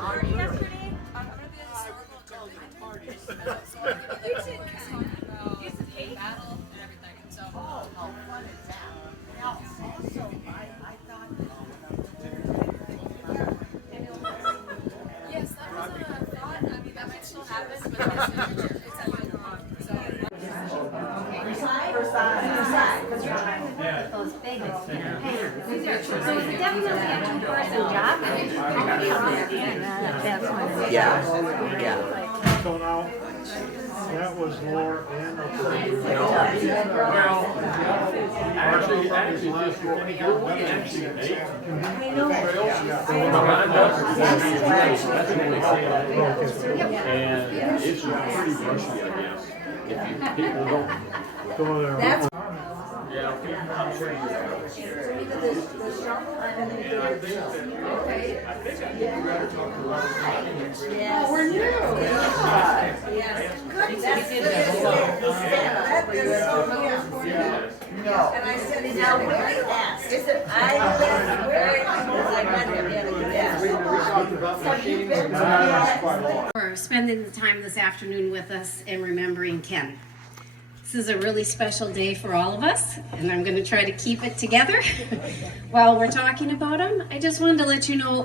party yesterday. I'm gonna be at historical parties. So I'm gonna be like talking about hate battle and everything. So Oh, how fun is that? Now, also, I thought yes, that was a thought. I mean, that might still happen, but it's at the wrong. So. Because you're trying to work with those big hands. So is it definitely a two-person job? Yeah. So now, that was lower and upper. Actually, just and it's pretty rushy, I guess. If people don't Go there. That's Oh, we're new. Yes. Good. That is so good. No. And I said, now where is that? Is it? I was very, I met him the other day. For spending the time this afternoon with us and remembering Ken. This is a really special day for all of us, and I'm going to try to keep it together while we're talking about him. I just wanted to let you know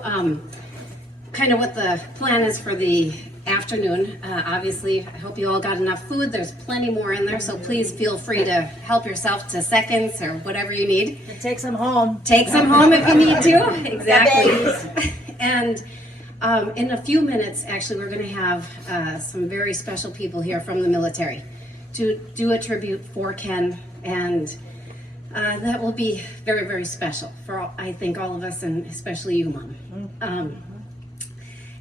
kind of what the plan is for the afternoon. Obviously, I hope you all got enough food. There's plenty more in there, so please feel free to help yourself to seconds or whatever you need. Take some home. Take some home if you need to. Exactly. And in a few minutes, actually, we're going to have some very special people here from the military to do a tribute for Ken, and that will be very, very special for, I think, all of us, and especially you, Mom.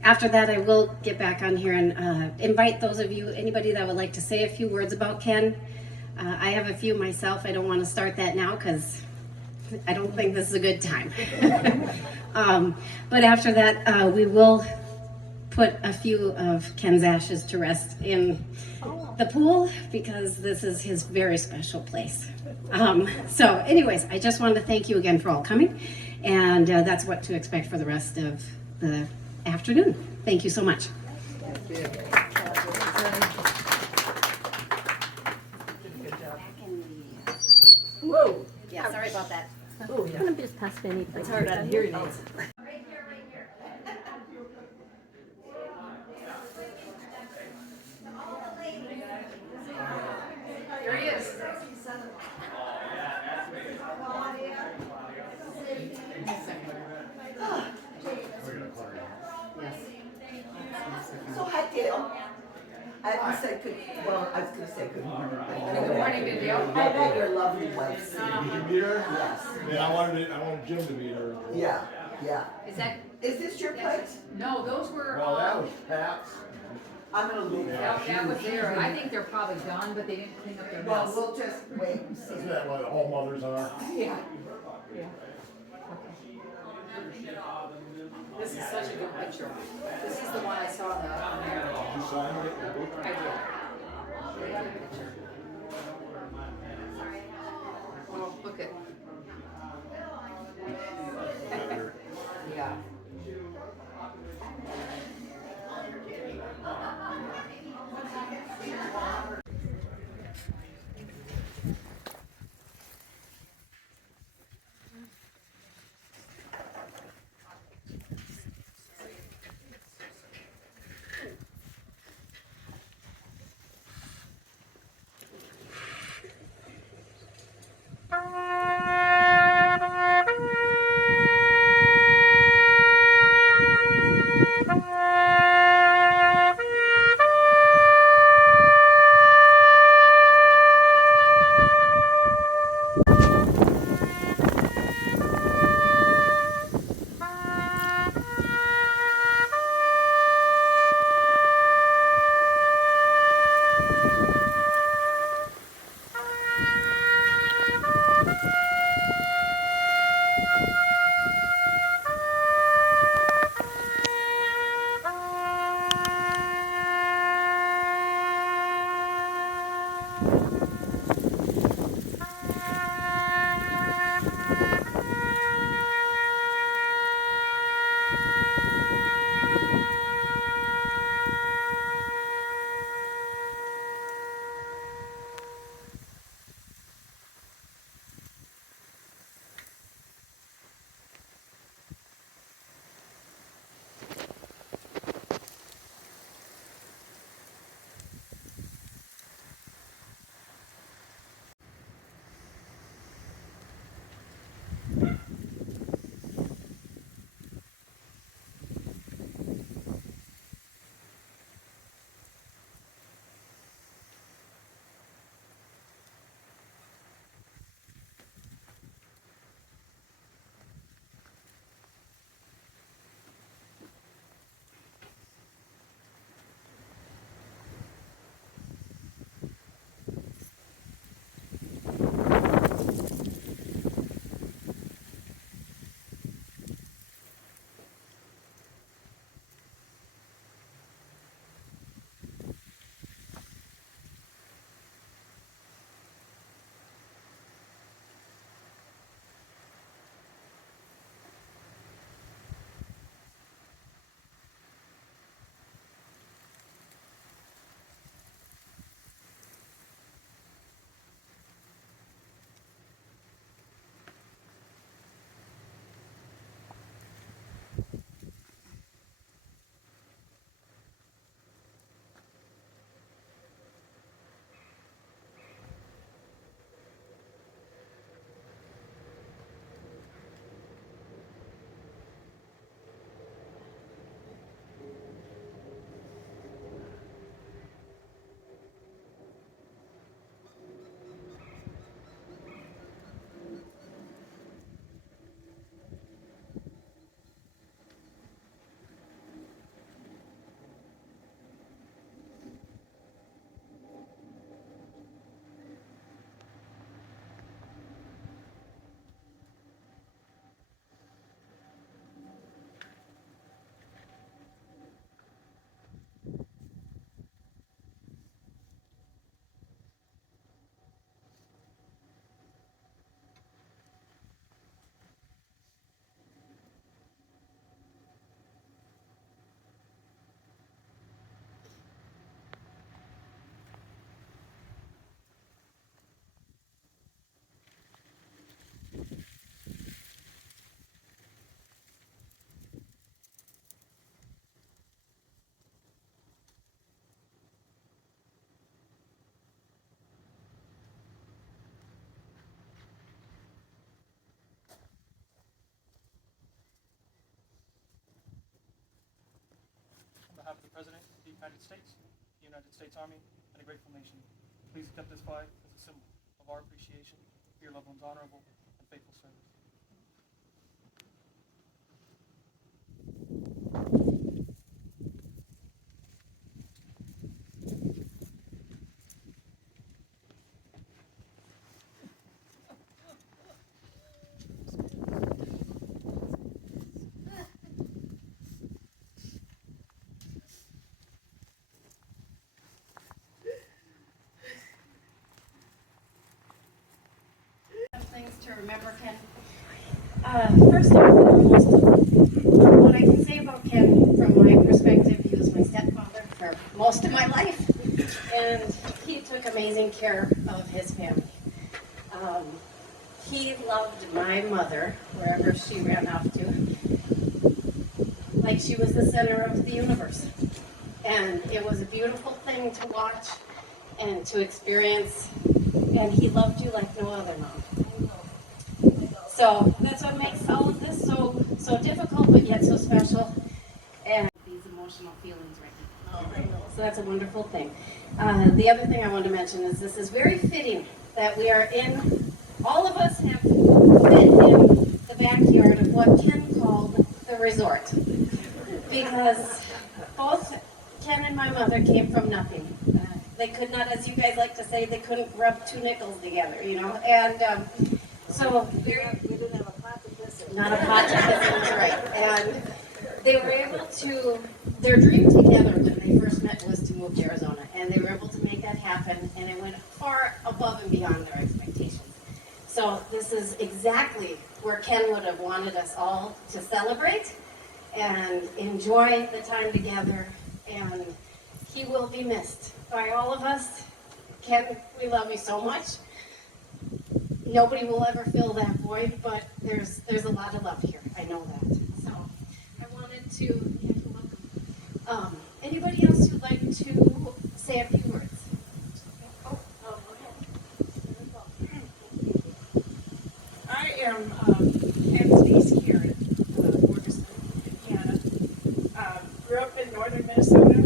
After that, I will get back on here and invite those of you, anybody that would like to say a few words about Ken. I have a few myself. I don't want to start that now because I don't think this is a good time. But after that, we will put a few of Ken's ashes to rest in the pool because this is his very special place. So anyways, I just wanted to thank you again for all coming, and that's what to expect for the rest of the afternoon. Thank you so much. Whoa. Yeah, sorry about that. Oh, yeah. I'm gonna just pass it anything. It's hard on hearing aids. There he is. So hi, Dale. I haven't said good, well, I was gonna say good morning. Good morning, to Dale. I met your lovely wife. Did you meet her? Yes. Yeah, I wanted Jim to meet her. Yeah, yeah. Is that? Is this your place? No, those were. Well, that was Pat's. I'm gonna leave. That was there. I think they're probably done, but they didn't clean up their Well, mess. we'll just wait and see. Isn't that what all mothers are? Yeah. This is such a good picture. This is the one I saw on there. You signed it in the book? I did. Very good picture. Oh, look at. Yeah. behalf of the President of the United States, the United States Army, and a grateful nation, please accept this flag as a symbol of our appreciation for your loved one's honorable and faithful service. Things to remember Ken. First and foremost, what I can say about Ken from my perspective, he was my stepfather for most of my life, and he took amazing care of his family. He loved my mother wherever she ran off to, like she was the center of the universe. And it was a beautiful thing to watch and to experience, and he loved you like no other mom. So that's what makes all of this so difficult, but yet so special. And these emotional feelings right now. So that's a wonderful thing. The other thing I want to mention is this is very fitting that we are in, all of us have fit in the backyard of what Ken called the resort. Because both Ken and my mother came from nothing. They could not, as you guys like to say, they couldn't rub two nickels together, you know. And so very, We didn't have a pot to piss in. not a pot to piss in, that's right. And they were able to, their dream together when they first met was to move to Arizona. And they were able to make that happen, and it went far above and beyond their expectations. So this is exactly where Ken would have wanted us all to celebrate and enjoy the time together. And he will be missed by all of us. Ken, we love you so much. Nobody will ever fill that void, but there's a lot of love here. I know that. So I wanted to, anybody else who'd like to say a few words? I am Ken's niece, Karen Morrison, Indiana. Grew up in northern Minnesota.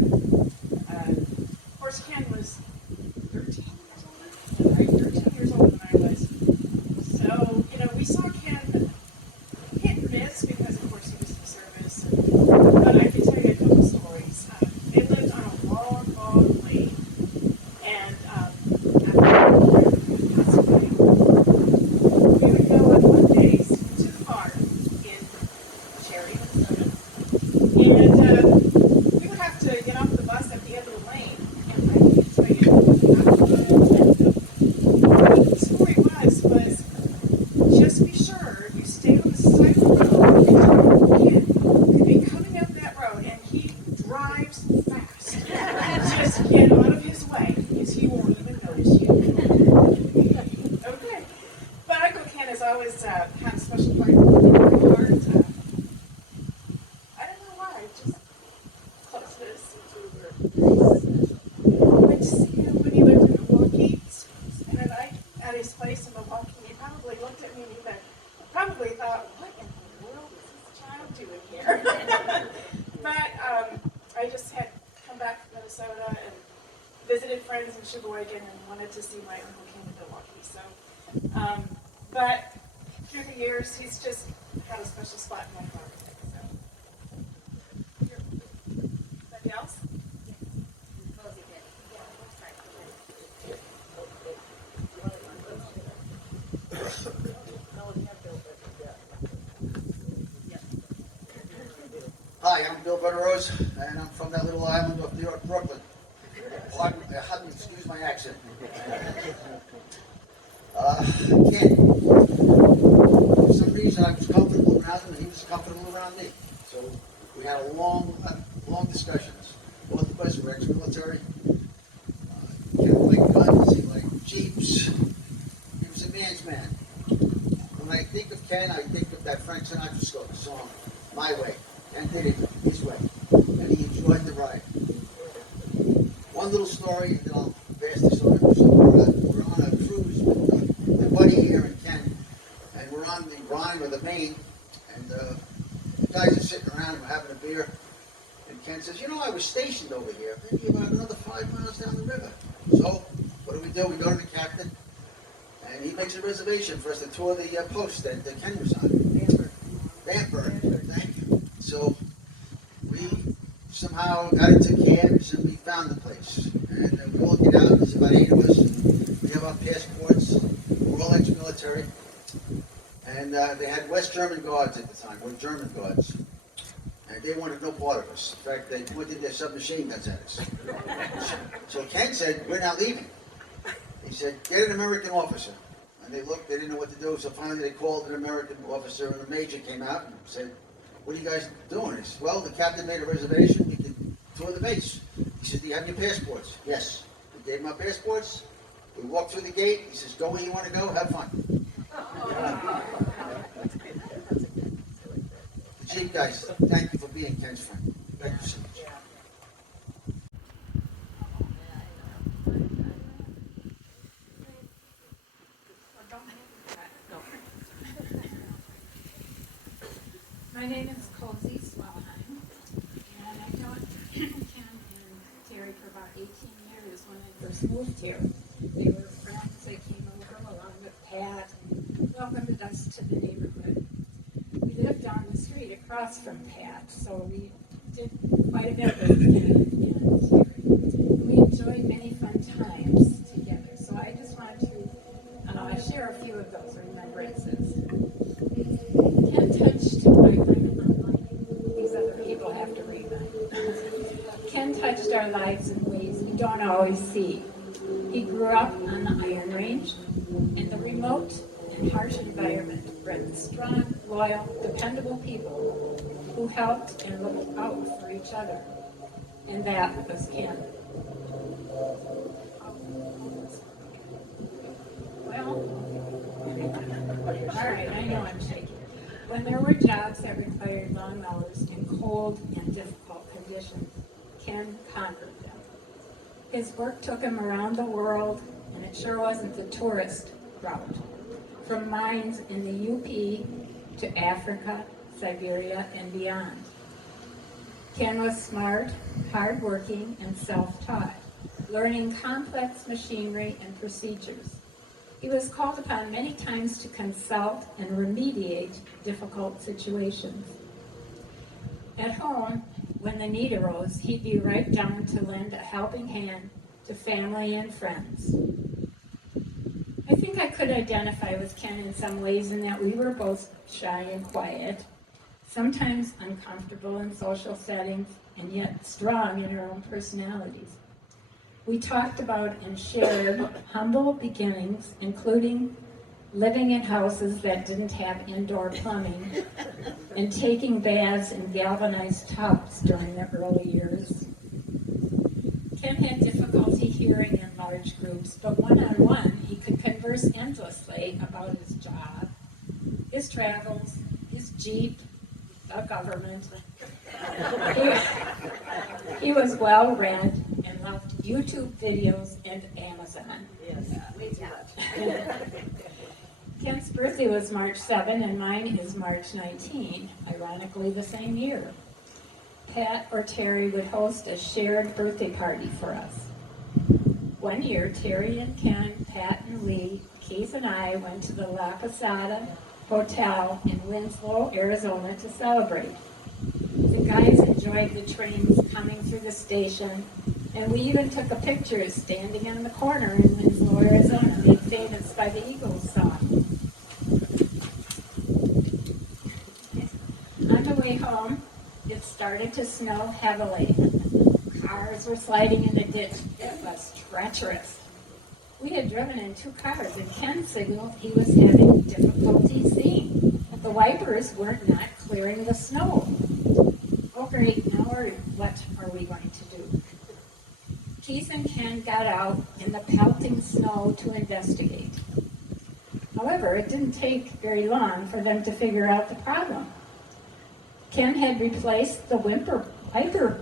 Of course, Ken was 13 years older, right? 13 years older than I was. So, we saw Ken hit and miss because, of course, he was in service. But I can tell you a couple stories. They lived on a long, long lane. And after he passed away, we would go on Mondays to the bar in Cherry, Minnesota. And we would have to get off the bus at the end of the lane. And I can tell you, what the story was just be sure you stay on the side of the road. Kid could be coming up that road and he drives fast. Just get out of his way because he won't even notice you. Okay. But Uncle Ken has always had a special part in my heart. I don't know why, just closeness. I just see him when he lived in Milwaukee, and at his place in Milwaukee, he probably looked at me and he probably thought, what in the world is this child doing here? But I just had come back from Minnesota and visited friends in Sheboygan and wanted to see my Uncle Ken in Milwaukee. So, but through the years, he's just had a special spot in my heart. So, anybody else? Hi, I'm Bill Butterose, and I'm from that little island of New York, Brooklyn. Pardon, excuse my accent. Ken, for some reason I was comfortable around him, and he was comfortable around me. So we had long discussions. Both of us were ex-military. Ken liked guns, he liked jeeps. He was a man's man. When I think of Ken, I think of that Frank Sinatra song, My Way. And did it his way. And he enjoyed the ride. One little story, and then I'll pass this on. So we're on a cruise with my buddy here in Ken, and we're on the Rhine or the Main, and the guys are sitting around and we're having a beer, And Ken says, you know, I was stationed over here, maybe about another 5 miles down the river. So, what do? We go to the captain, and he makes a reservation for us to tour the post that Ken was on. Bamberg, thank you. So, we somehow got into cabs and we found the place. And we all get out, there's about 8 of us, and we have our passports, we're all ex-military. And they had West German guards at the time, or German guards. And they wanted no part of us. In fact, they pointed their submachine guns at us. So Ken said, we're not leaving. He said, get an American officer. And they looked, they didn't know what to do, so finally they called an American officer, and the major came out and said, what are you guys doing? He said, well, the captain made a reservation, we can tour the base. He said, do you have your passports? Yes. We gave him our passports, we walked through the gate, he says, go where you want to go, have fun. The Chief, guys, thank you for being Ken's friend. Thank you so much. My name is Cozy Swalheim, and I've known Ken and Terry for about 18 years when I first moved here. They were friends, they came over along with Pat, welcomed us to the neighborhood. We lived down the street across from Pat, so we did quite a bit of Ken and Terry. We enjoyed many fun times together, so I just wanted to share a few of those remembrances. Ken touched these other people have to read them. Ken touched our lives in ways we don't always see. He grew up on the Iron Range in the remote and harsh environment, bred strong, loyal, dependable people who helped and looked out for each other. And that was Ken. All right, I know I'm shaking. When there were jobs that required long hours in cold and difficult conditions, Ken conquered them. His work took him around the world, and it sure wasn't the tourist route. From mines in the UP to Africa, Siberia, and beyond. Ken was smart, hardworking, and self-taught, learning complex machinery and procedures. He was called upon many times to consult and remediate difficult situations. At home, when the need arose, he'd be right down to lend a helping hand to family and friends. I think I could identify with Ken in some ways in that we were both shy and quiet, sometimes uncomfortable in social settings, and yet strong in our own personalities. We talked about and shared humble beginnings, including living in houses that didn't have indoor plumbing and taking baths in galvanized tubs during the early years. Ken had difficulty hearing in large groups, but one-on-one he could converse endlessly about his job, his travels, his Jeep, the government. He was well-read and loved YouTube videos and Amazon. Yes, me too. Ken's birthday was March 7 and mine is March 19, ironically the same year. Pat or Terry would host a shared birthday party for us. One year, Terry and Ken, Pat and Lee, Keith and I went to the La Posada Hotel in Winslow, Arizona to celebrate. The guys enjoyed the trains coming through the station, and we even took a picture standing in the corner in Winslow, Arizona, made famous by the Eagles song. On the way home, it started to snow heavily. Cars were sliding in the ditch. It was treacherous. We had driven in 2 cars, and Ken signaled he was having difficulty seeing. The wipers were not clearing the snow. Oh great, now what are we going to do? Keith and Ken got out in the pelting snow to investigate. However, it didn't take very long for them to figure out the problem. Ken had replaced the wiper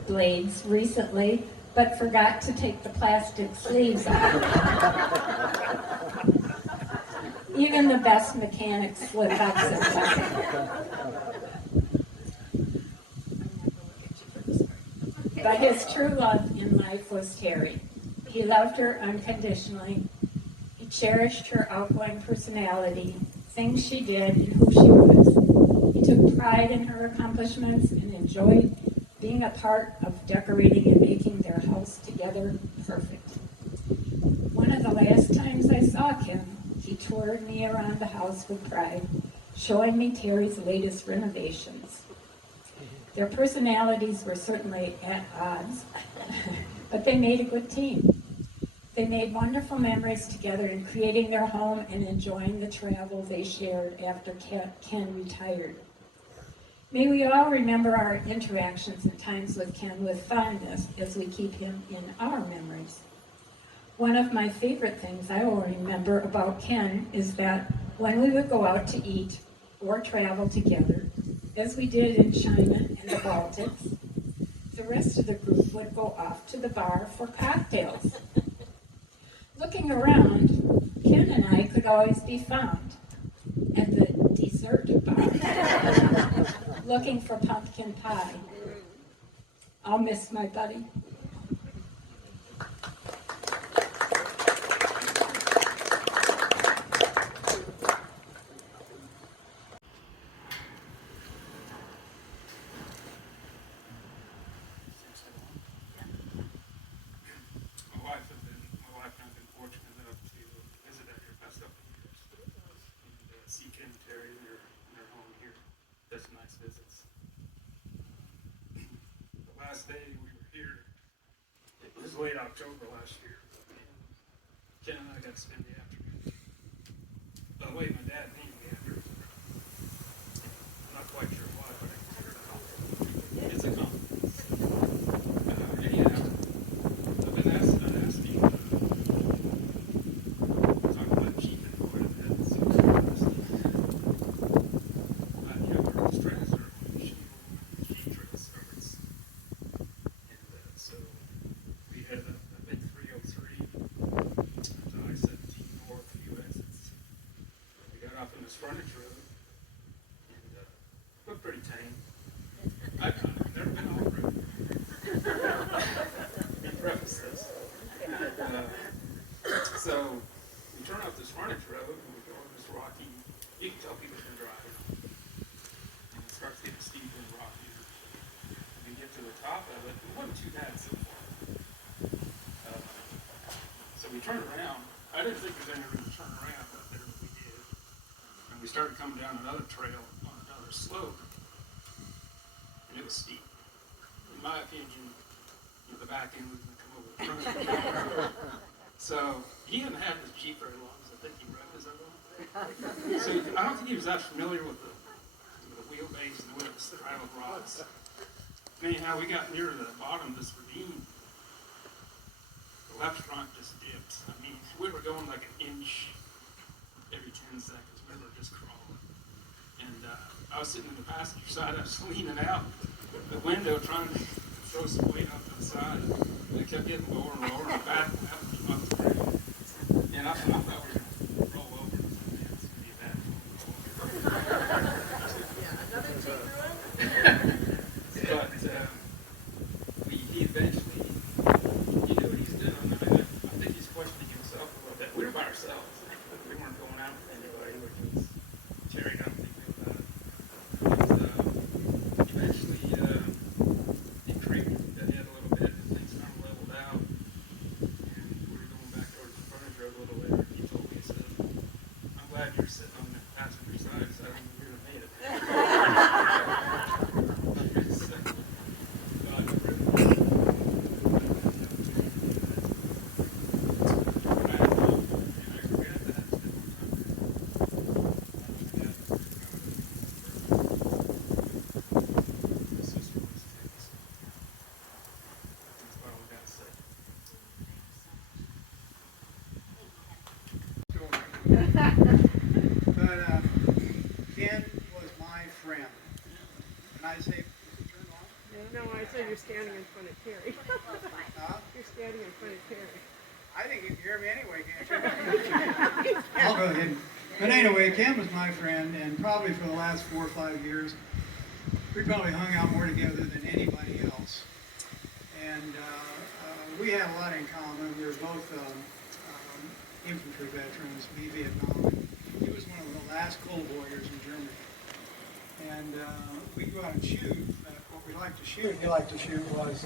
blades recently, but forgot to take the plastic sleeves off. Even the best mechanics slip up sometimes. But his true love in life was Terry. He loved her unconditionally. He cherished her outgoing personality, things she did, and who she was. He took pride in her accomplishments and enjoyed being a part of decorating and making their house together perfect. One of the last times I saw Kim, he toured me around the house with pride, showing me Terry's latest renovations. Their personalities were certainly at odds, but they made a good team. They made wonderful memories together in creating their home and enjoying the travel they shared after Ken retired. May we all remember our interactions and times with Ken with fondness as we keep him in our memories. One of my favorite things I will remember about Ken is that when we would go out to eat or travel together, as we did in China and the Baltics, the rest of the group would go off to the bar for cocktails. Looking around, Ken and I could always be found at the dessert bar, looking for pumpkin pie. I'll miss my buddy. My wife and I've been fortunate enough to visit out here the past couple of years and see Ken and Terry in their home here. That's nice visits. The last day we were here, it was late October last year. Ken and I got to spend the afternoon. By the way, my dad named the afternoon. I'm not quite sure why, but I consider it a compliment. It's a compliment. Anyhow, I've been asked you talk about keeping quite a bit. So our trails are sheep trail starts. And so we had a big 303 to I-17 north, a few exits. We got off on this frontage road and looked pretty tame. I've never been off-road. Preface this. So we turn off this frontage road and we go over this rocky, you can tell people have been driving. And it starts getting steep and rocky. We get to the top of it, it wasn't too bad so far. So we turn around. I didn't think there was any room to turn around, but there we did. And we started coming down another trail on another slope. And it was steep. In my opinion, the back end was going to come over the front. So he hadn't had his Jeep very long, so I think he rode his own. So I don't think he was that familiar with the wheelbase and the way it was straddled rods. Anyhow, we got near the bottom of this ravine. The left front just dipped. I mean, we were going like an inch every 10 seconds. We were just crawling. And I was sitting in the passenger side. I was leaning out the window trying to throw some weight up to the side. And it kept getting lower and lower and back off the ground. And I thought we were going to roll over. Man, it's going to be bad. But he eventually, you know what he's doing. I think he's questioning himself a little bit. We were by ourselves. We weren't going out with anybody. We were just Terry, I don't think we were about it. Eventually, it creaked ahead a little bit and things kind of leveled out. And we were going back towards the frontage road a little later. He told me, he said, I'm glad you're sitting on the passenger side because I don't think you'd have made it. But Ken was my friend. And I say, no, I said you're standing in front of Terry. huh? You're standing in front of Terry. I think you can hear me anyway, can't you? I'll go ahead. But anyway, Ken was my friend, and probably for the last 4 or 5 years, we probably hung out more together than anybody else. and we had a lot in common. We were both infantry veterans, Vietnam. He was one of the last Cold Warriors in Germany. And we'd go out and shoot. What we liked to shoot, he liked to shoot, was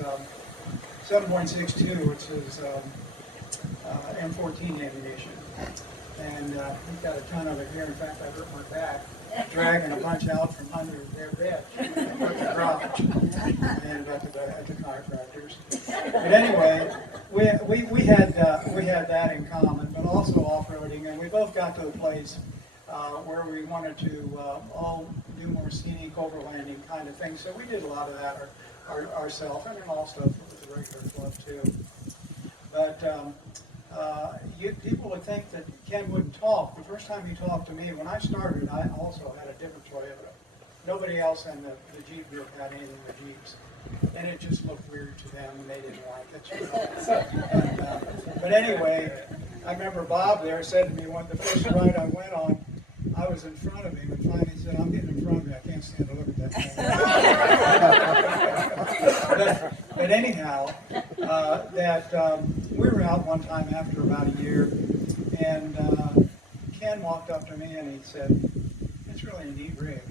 7.62, which is M14 ammunition. And we've got a ton of it here. In fact, I hurt my back dragging a bunch out from under their bed at the garage and at the contractors. But anyway, we had that in common, but also off-roading, and we both got to a place where we wanted to all do more scenic overlanding kind of thing. So we did a lot of that ourselves, and then also with the regular club too. But people would think that Ken wouldn't talk. The first time he talked to me, when I started, I also had a different Toyota. Nobody else in the Jeep group had anything with Jeeps. And it just looked weird to them, and they didn't like it. But anyway, I remember Bob there said to me, when the first ride I went on, I was in front of him, and finally he said, I'm getting in front of you, I can't stand to look at that thing. But anyhow, we were out one time after about a year, and Ken walked up to me and he said, it's really a neat rig.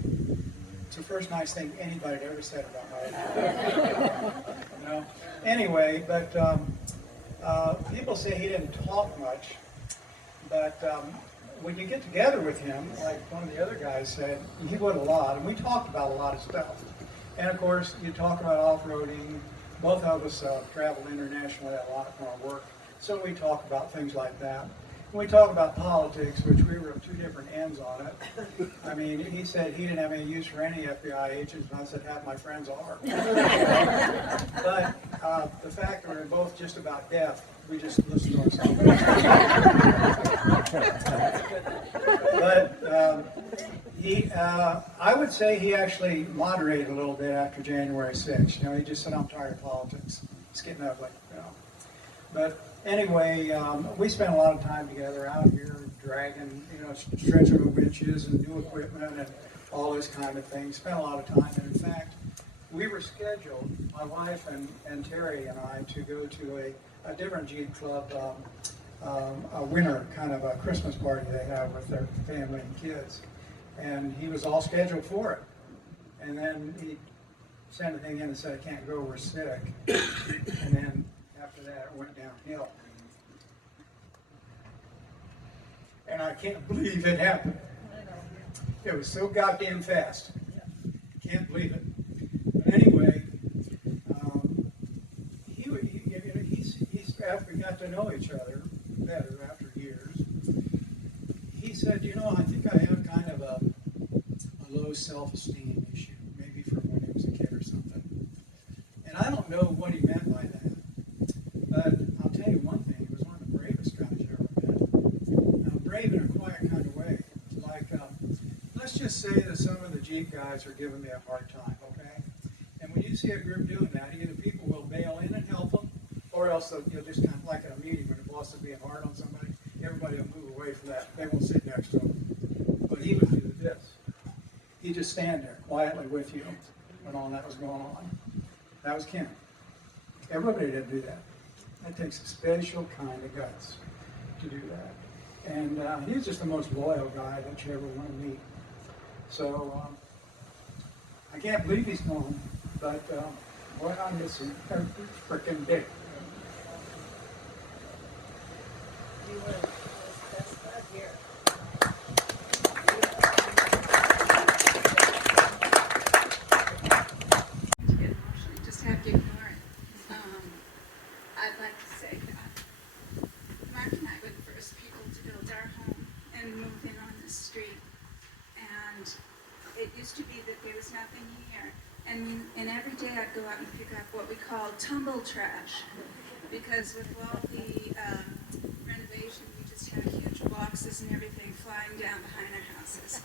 It's the first nice thing anybody had ever said about my rig. You know? Anyway, but people say he didn't talk much, but when you get together with him, like one of the other guys said, he would a lot, and we talked about a lot of stuff. And of course, you talk about off-roading. Both of us travel internationally a lot for our work, so we talk about things like that. And we talk about politics, which we were at two different ends on it. I mean, he said he didn't have any use for any FBI agents, and I said half my friends are. But the fact that we're both just about deaf, we just listen to ourselves. But I would say he actually moderated a little bit after January 6th. You know, he just said, I'm tired of politics. It's getting ugly, you know. But anyway, we spent a lot of time together out here dragging, you know, stretcher winches and new equipment and all this kind of thing. Spent a lot of time, and in fact, we were scheduled, my wife and Terry and I, to go to a different Jeep club, a winter kind of a Christmas party they have with their family and kids. And he was all scheduled for it. And then he sent a thing in and said, I can't go, we're sick. And then after that, it went downhill. And I can't believe it happened. It was so goddamn fast. Can't believe it. But anyway, after we got to know each other better after years, he said, you know, I think I have kind of a low self-esteem issue, maybe from when he was a kid or something. And I don't know what he meant by that, but I'll tell you one thing, he was one of the bravest guys you ever met. Brave in a quiet kind of way. Like, let's just say that some of the Jeep guys are giving me a hard time, okay? And when you see a group doing that, either people will bail in and help them, or else you'll just kind of like at a meeting when the boss is being hard on somebody, everybody will move away from that. They won't sit next to him. But he would do this. He'd just stand there quietly with you when all that was going on. That was Ken. Everybody didn't do that. That takes a special kind of guts to do that. And he was just the most loyal guy that you ever want to meet. So I can't believe he's gone, but boy, I miss him every freaking day. You were the best bud here. Just have to ignore it. I'd like to say that Mark and I were the first people to build our home and move in on this street. And it used to be that there was nothing here. And every day I'd go out and pick up what we call tumble trash. Because with all the renovation, we just had huge boxes and everything flying down behind our houses.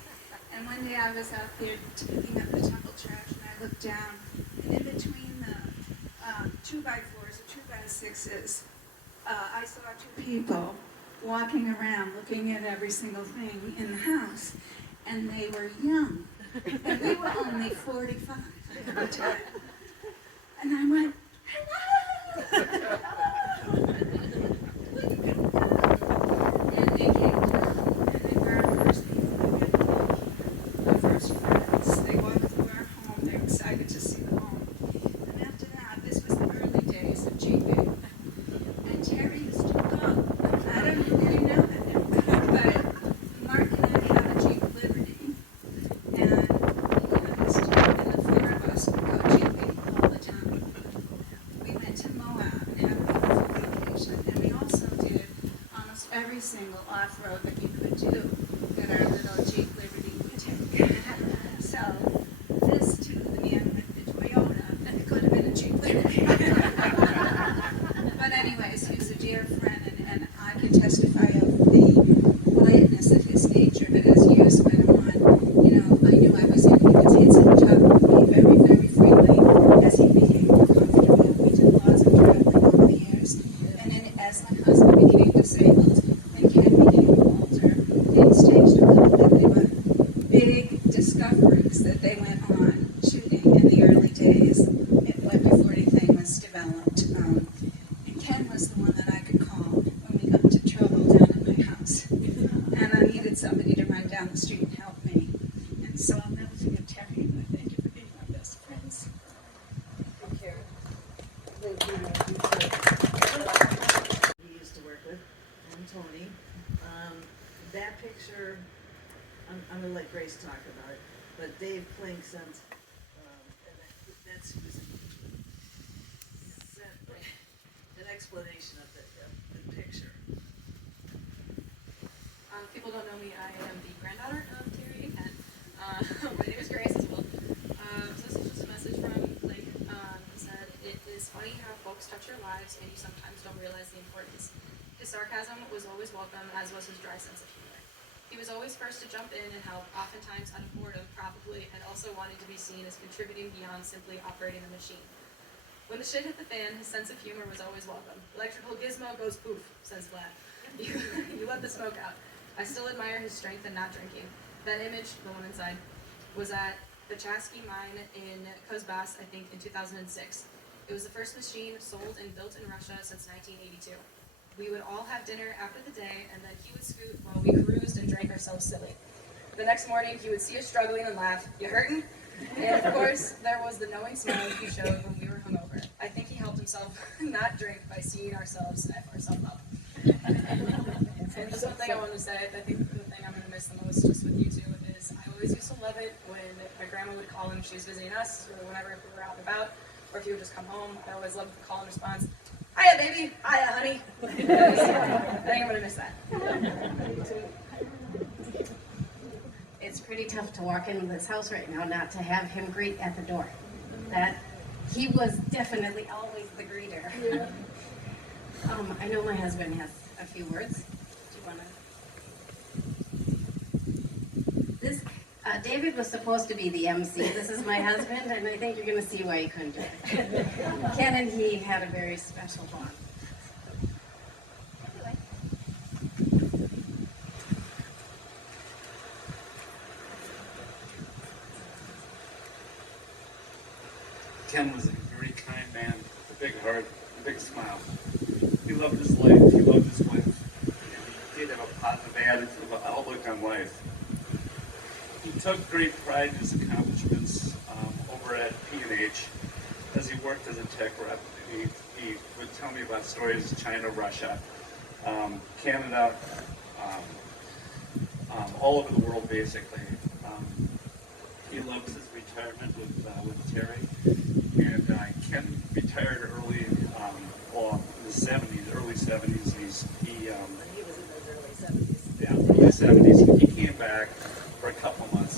And one day I was out there picking up the tumble trash, and I looked down, and in between the 2x4s or 2x6s, I saw two people walking around looking at every single thing in the house, and they were young. And we were only 45 at the time. And I went, hello! every single off-road that you could do in our little Jeep Liberty Ute. So this to the man with the Toyota, that could have been a Jeep Liberty. But anyways, he's a dear friend, and I can testify of the quietness of his nature, but as years went on, you know, I knew I was in his hands and talked with me very, very freely as he became more comfortable. We did lots of traveling over the years. And then as my husband became disabled and Ken became older, things changed a little bit. They were big discoveries that they went on shooting in the early days, like before anything was developed. And Ken was the one that I could call when we got into trouble down at my house. And I needed somebody to run down the street and help me. And so I'll never forget Terry, and I thank you for being my best friends. Thank you. He used to work with, and Tony. That picture, I'm gonna let Grace talk about it, but Dave Klink sent, that's who's sent an explanation of the picture. People don't know me. I am the granddaughter of Terry and Ken. My name is Grace as well. So this is just a message from Blake. He said, "It is funny how folks touch your lives and you sometimes don't realize the importance." His sarcasm was always welcome, as was his dry sense of humor. He was always first to jump in and help, oftentimes out of boredom, probably, and also wanting to be seen as contributing beyond simply operating the machine. When the shit hit the fan, his sense of humor was always welcome. Electrical gizmo goes poof, says Vlad. You let the smoke out. I still admire his strength in not drinking. That image, the one inside, was at the Chasky mine in Kuzbass, I think, in 2006. It was the first machine sold and built in Russia since 1982. We would all have dinner after the day, and then he would scoot while we cruised and drank ourselves silly. The next morning, he would see us struggling and laugh, "You hurtin'?" And of course, there was the knowing smile he showed when we were hungover. I think he helped himself not drink by seeing ourselves F ourselves up. And just one thing I wanted to say, I think the thing I'm going to miss the most just with you two is I always used to love it when my grandma would call when she was visiting us, or whenever we were out and about, or if you would just come home. I always loved the call and response, "Hiya, baby. Hiya, honey." I think I'm going to miss that. It's pretty tough to walk into this house right now not to have him greet at the door. That he was definitely always the greeter. Yeah. I know my husband has a few words. Do you want to? This David was supposed to be the MC. This is my husband, and I think you're going to see why he couldn't do it. Ken and he had a very special bond. Ken was a very kind man with a big heart, a big smile. He loved his life, he loved his wife, and he did have a positive attitude, outlook on life. He took great pride in his accomplishments over at P&H as he worked as a tech rep. He would tell me about stories of China, Russia, Canada, all over the world basically. He loves his retirement with Terry. And Ken retired early, well, in the 70s, early 70s. He was in those early 70s. Yeah, early 70s. He came back for a couple months.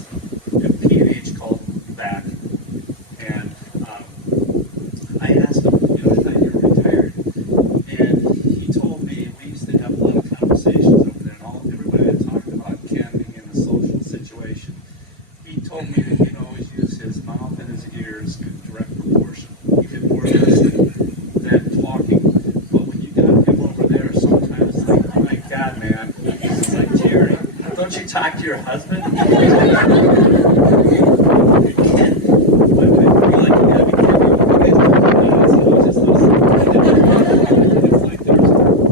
And P&H called him back. And I asked him, I thought you were retired. And he told me, we used to have a lot of conversations over there, and everybody had talked about Ken being in a social situation. He told me that he'd always use his mouth and his ears in direct proportion. He did more listening than talking. But when you got him over there, sometimes it's like, oh my God, man. It's like, Jerry, don't you talk to your husband? You can't. But I feel like you gotta be careful. It's like there's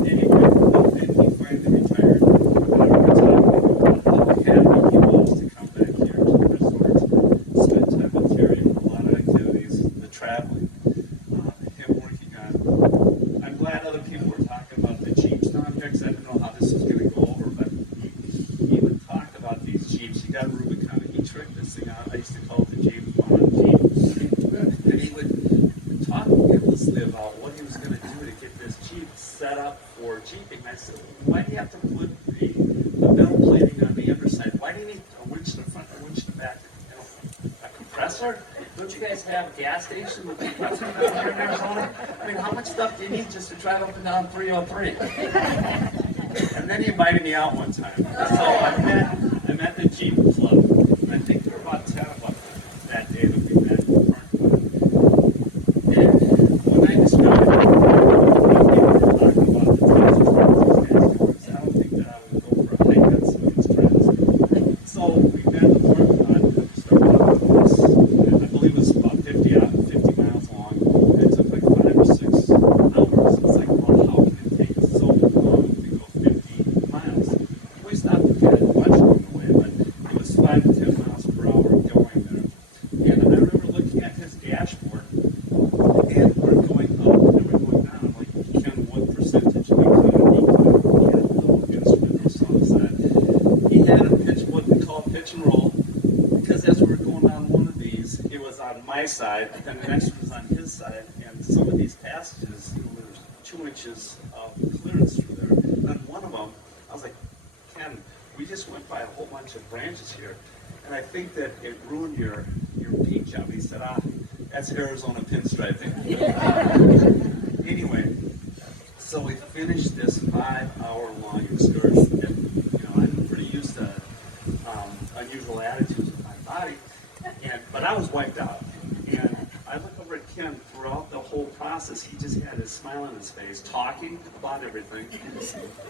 anyway, and he finally retired. He loves to come back here to the resort, spend time with Terry, a lot of activities, the traveling, him working on. I'm glad other people were talking about the Jeeps non-picks. I didn't know how this was going to go over, but he would talk about these Jeeps. He got Rubicon, and he tricked this thing out. I used to call it the Jeep Bond Jeep. And he would talk endlessly about what he was going to do to get this Jeep set up for Jeeping. I said, why do you have to put the metal plating on the underside? Why do you need a winch in the front and a winch in the back? You know, a compressor? Don't you guys have a gas station with compressor down here in Arizona? I mean, how much stuff do you need just to drive up and down 303? And then he invited me out one time. So I met the Jeep Club. And I think there were about 10 of them that day that we met in the parking lot. And when I described it, I talking about the trails and I don't think that I would go for a hike on some of these trails. So we met in the parking lot and started on this. I believe it was about 50 miles long. It took like 5 or 6 hours. It's like, well, how can it take so long to go 50 miles? We stopped and had lunch along the way, but it was 5 to 10 miles per hour going there. And I remember looking at his dashboard, and we're going up and we're going down. I'm like, Ken, what percentage incline? He had a little instrument or something that he had a pitch, what we call pitch and roll, because as we were going down one of these, it was on my side, and the next one was on his side, and some of these passages, you know, there's 2 inches of clearance through there. And on one of them, I was like, Ken, we just went by a whole bunch of branches here, and I think that it ruined your peak job. He said, that's Arizona pinstriping. Anyway, so we finished this 5-hour-long excursion, and you know, I'm pretty used to unusual attitudes with my body, but I was wiped out. And I look over at Ken throughout the whole process. He just had his smile on his face, talking about everything.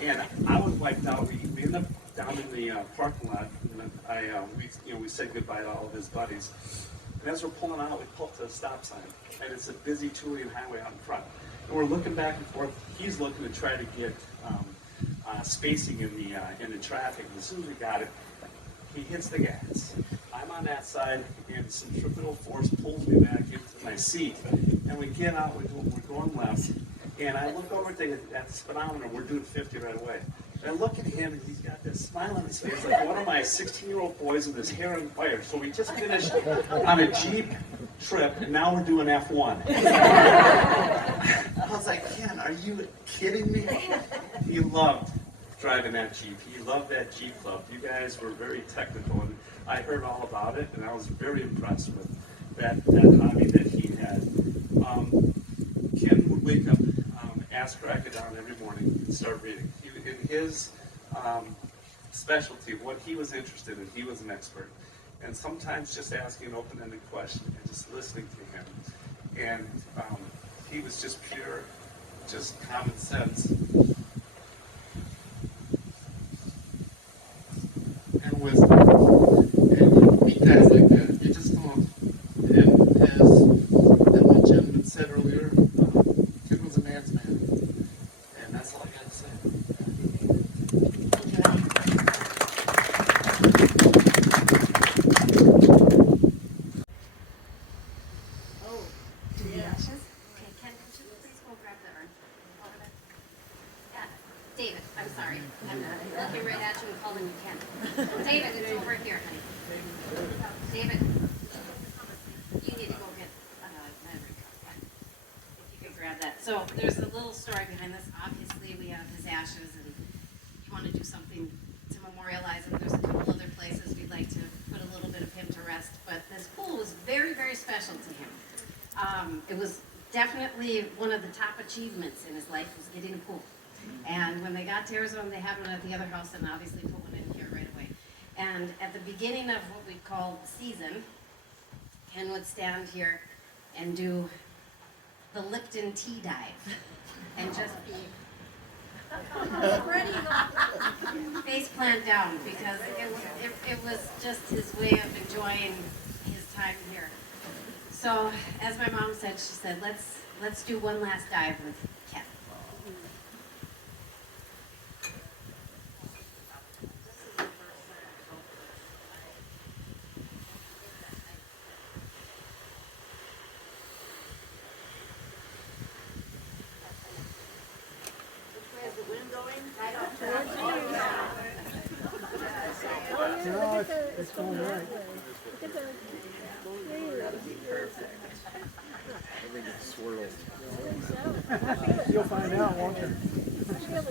And I was wiped out. We ended up down in the parking lot. And we said goodbye to all of his buddies. And as we're pulling out, we pull up to a stop sign. And it's a busy 2-lane highway out in front. And we're looking back and forth. He's looking to try to get spacing in the traffic. And as soon as we got it, he hits the gas. I'm on that side, and centrifugal force pulls me back into my seat. And we get out, we're going left, and I look over at the speedometer, we're doing 50 right away. And I look at him, and he's got this smile on his face, like one of my 16-year-old boys with his hair on fire. So we just finished on a Jeep trip, and now we're doing F1. I was like, Ken, are you kidding me? He loved driving that Jeep. He loved that Jeep Club. You guys were very technical, and I heard all about it, and I was very impressed with that hobby that he had. Ken would wake up, ask Crackadown every morning, and start reading. In his specialty, what he was interested in, he was an expert. And sometimes just asking an open-ended question and just listening to him. And he was just pure, just common sense. And wisdom. And you meet guys like that, you just don't. And as my gentleman said earlier, Ken was a man's man. And that's all I got to say. Oh, do the ashes? Okay, Ken, could you please go grab the urn over there? Yeah, David, I'm sorry. I'm looking right at you and calling you Ken. David, it's over here, honey. David, you need to go get, if you could grab that. So there's a little story behind this. Obviously, we have his ashes, and you want to do something to memorialize him. There's a couple other places we'd like to put a little bit of him to rest, but this pool was very, very special to him. It was definitely one of the top achievements in his life was getting a pool. And when they got to Arizona, they had one at the other house and obviously put one in here right away. And at the beginning of what we called season, Ken would stand here and do the Lipton tea dive and just be face plant down because it was just his way of enjoying his time here. So as my mom said, she said, let's do one last dive with Ken. No, it's going right. You'll find out, won't you? Here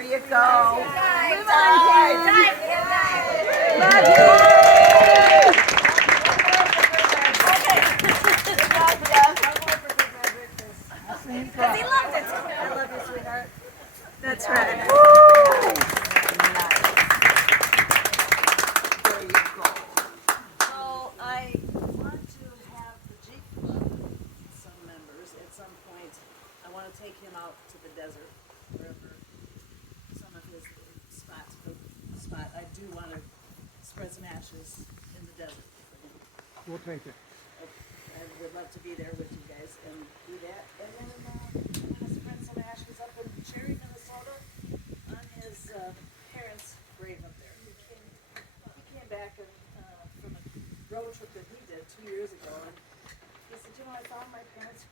you go. That's right. There you go. So I want to have the Jeep Club, some members, at some point, I want to take him out to the desert, wherever some of his spots, spot. I do want to spread some ashes in the desert for him. We'll take it. I would love to be there with you guys and do that. And then I'm gonna spread some ashes up in Cherry, Minnesota, on his parents' grave up there. He came back from a road trip that he did 2 years ago, and he said, you know, I found my parents'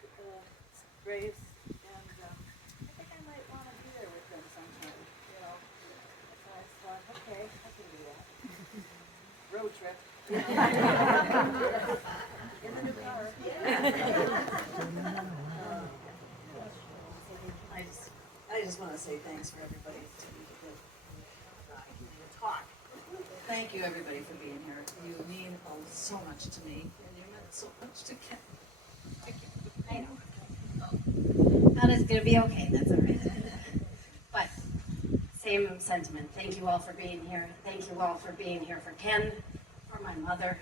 graves, and I think I might want to be there with them sometime. You know, so I thought, okay, I can do that. Road trip. In the new car. I just want to say thanks for everybody to talk. Thank you everybody for being here. You mean so much to me, and you meant so much to Ken. Thank you. I know. Anna's gonna be okay, that's all right. But, same sentiment. Thank you all for being here. Thank you all for being here for Ken, for my mother,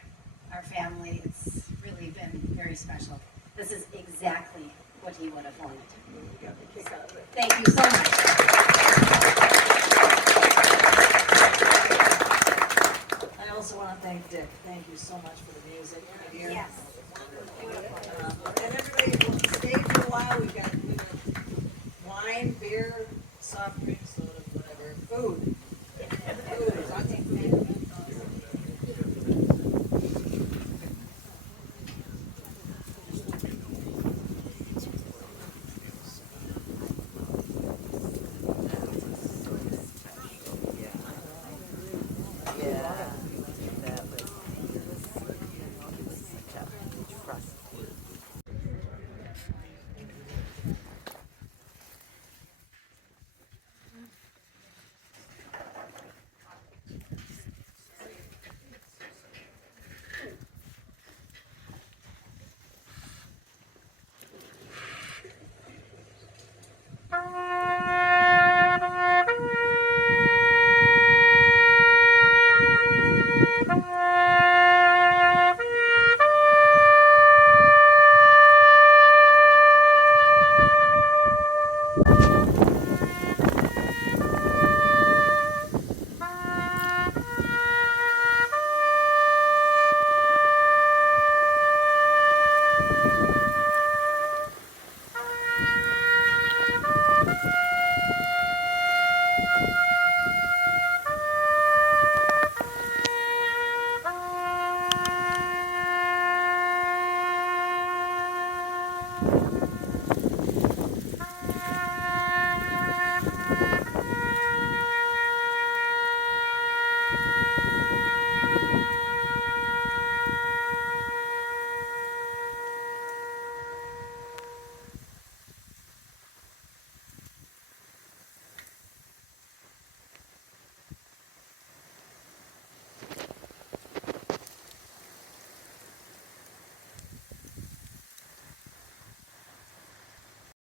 our family. It's really been very special. This is exactly what he would have wanted. Thank you so much. I also want to thank Dick. Thank you so much for the music. Yes. And